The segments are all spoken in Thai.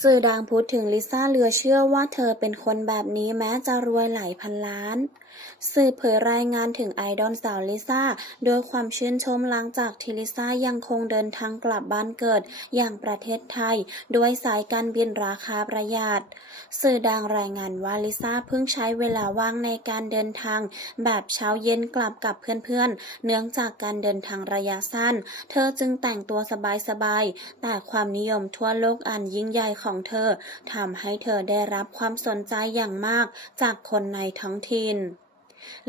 สื่อดังพูดถึงลิซ่าเลือเชื่อว่าเธอเป็นคนแบบนี้แม้จะรวยหลายพันล้านสื่อเผยรายงานถึงไอดอลสาวลิซ่าโดยความชื่นชมหลังจากที่ลิซ่ายังคงเดินทางกลับบ้านเกิดอย่างประเทศไทย ด้วยสายการบินราคาประหยัด สื่อดังรายงานว่าลิซ่าเพิ่งใช้เวลาว่างในการเดินทาง แบบเช้าเย็นกลับกับเพื่อนๆ เนื่องจากการเดินทางระยะสั้น เธอจึงแต่งตัวสบายๆ แต่ความนิยมทั่วโลกอันยิ่งใหญ่ของเธอทำให้เธอได้รับความสนใจอย่างมากจากคนในท้องถิ่น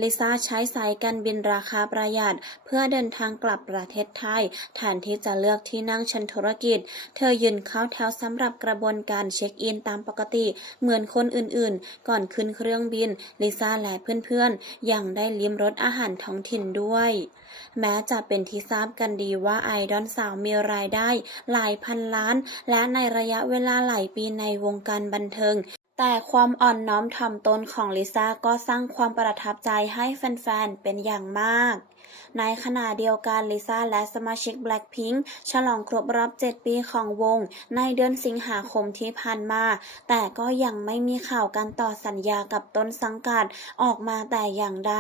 ลิซ่าใช้สายการบินราคาประหยัด เพื่อเดินทางกลับประเทศไทยแทนที่จะเลือกที่นั่งชั้นธุรกิจ เธอยืนเข้าแถวสำหรับกระบวนการเช็คอินตามปกติ เหมือนคนอื่นๆ ก่อนขึ้นเครื่องบิน ลิซ่าและเพื่อนๆ ยังได้ลิ้มรสอาหารท้องถิ่นด้วย แม้จะเป็นที่ทราบกันดีว่าไอดอลสาวมีรายได้ หลายพันล้าน และในระยะเวลาหลายปีในวงการบันเทิง แต่ความอ่อนน้อมถ่อมตนของลิซ่าก็สร้างความประทับใจให้แฟนๆ เป็นอย่างมาก ในขณะเดียวกันลิซ่าและสมาชิก Blackpink ฉลองครบรอบ 7 ปีของวง ในเดือนสิงหาคมที่ผ่านมา แต่ก็ยังไม่มีข่าวการต่อสัญญากับต้นสังกัดออกมาแต่อย่างใด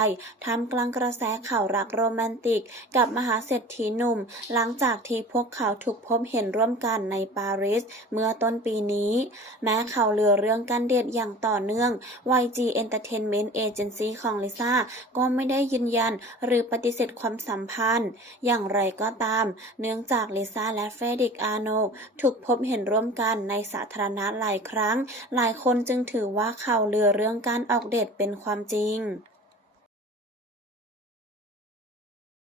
ทำกลางกระแสข่าวรักโรแมนติก กับมหาเศรษฐีหนุ่ม หลังจากที่พวกเขาถูกพบเห็นร่วมกันในปารีสเมื่อต้นปีนี้ แม้ข่าวเลือเรื่องการเดทอย่างต่อเนื่อง YG Entertainment Agency ของลิซ่าก็ไม่ได้ยืนยันหรือปฏิเสธความสัมพันธ์ อย่างไรก็ตาม เนื่องจากลิซ่าและเฟรดิกอาโนถูกพบเห็นร่วมกันในสาธารณะหลายครั้ง หลายคนจึงถือว่าข่าวเลือเรื่องการออกเดทเป็นความจริง